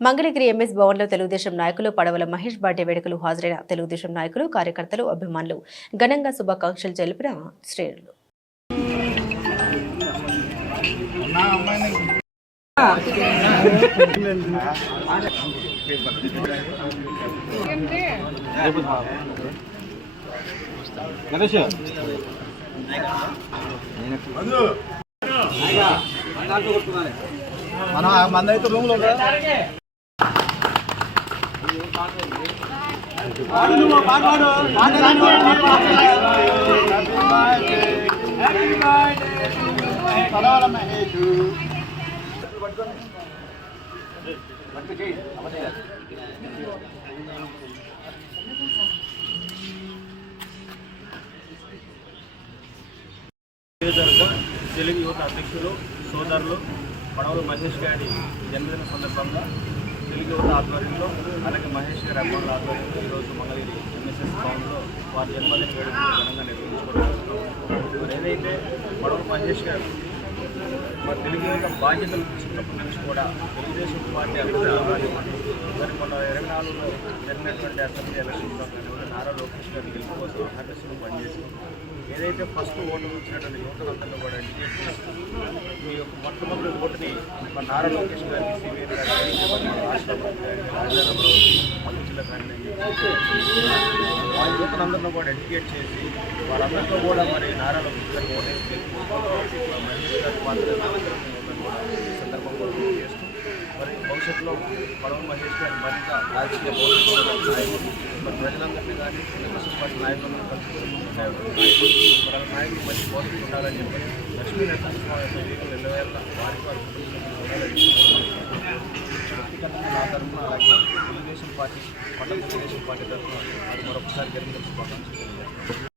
Mangalagiri MS భవన్లో తెలుగుదేశం నాయకులు పడవల మహేష్ బాటే వేడుకలు హాజరైన తెలుగుదేశం నాయకులు కార్యకర్తలు అభిమానులు ఘనంగా శుభాకాంక్షలు తెలిపిన శ్రేణులు మనం మందైతే రూమ్లో తెలుగు యువత అధ్యక్షులు సోదరులు పడవలు మహేష్ గారి జన్మదిన సందర్భంగా తెలుగు ఆధ్వర్యంలో అలాగే మహేష్ గారి అభిమానుల ఆధ్వర్యంలో ఈరోజు మంగళగిరి ఎంఎస్ఎస్ భవన్లో వారి జన్మదిన వేడుకలు ఘనంగా నిర్వహించుకోవడం మరి ఏదైతే మడవ మహేష్ గారు మరి తెలుగు యొక్క బాధ్యతలు తీసుకున్నప్పటి నుంచి కూడా తెలుగుదేశం పార్టీ అభివృద్ధి అవ్వాలి మరి మొన్న ఇరవై నాలుగులో జరిగినటువంటి అసెంబ్లీ ఎలక్షన్లో కానీ నారా లోకేష్ గారి గెలుపు కోసం ఆకర్షణ పనిచేసి ఏదైతే ఫస్ట్ ఓటర్ వచ్చినటువంటి యువతలందరిలో కూడా మీ యొక్క మొట్టమొదటి ఓటుని మన నారా లోకేష్ గారికి సివిఆర్ గారికి మరి మన జిల్లా కానీ ఆ యువతలందరిలో కూడా ఎడ్యుకేట్ చేసి వాళ్ళందరితో కూడా మరి నారా లోకేష్ గారికి ఓటేసి మహేష్ గారి పాత్ర కూడా ఈ సందర్భంగా గుర్తు చేస్తూ మరి భవిష్యత్తులో పడవ మహేష్ గారి మరింత రాజకీయ నాయకులు మరి ప్రజలందరినీ కానీ తెలుగుదేశం పార్టీ నాయకులను కలుపుకొని మన నాయకులు మంచి పోటీ ఉండాలని చెప్పి లక్ష్మీ నరసింహస్వామి యొక్క వీరులు ఎల్లవేళ్ళ వారికి వారి వ్యక్తిగతంగా నా తరఫున అలాగే తెలుగుదేశం పార్టీ పట్టణ తెలుగుదేశం పార్టీ తరఫున అది మరొకసారి జరిగిన శుభాకాంక్షలు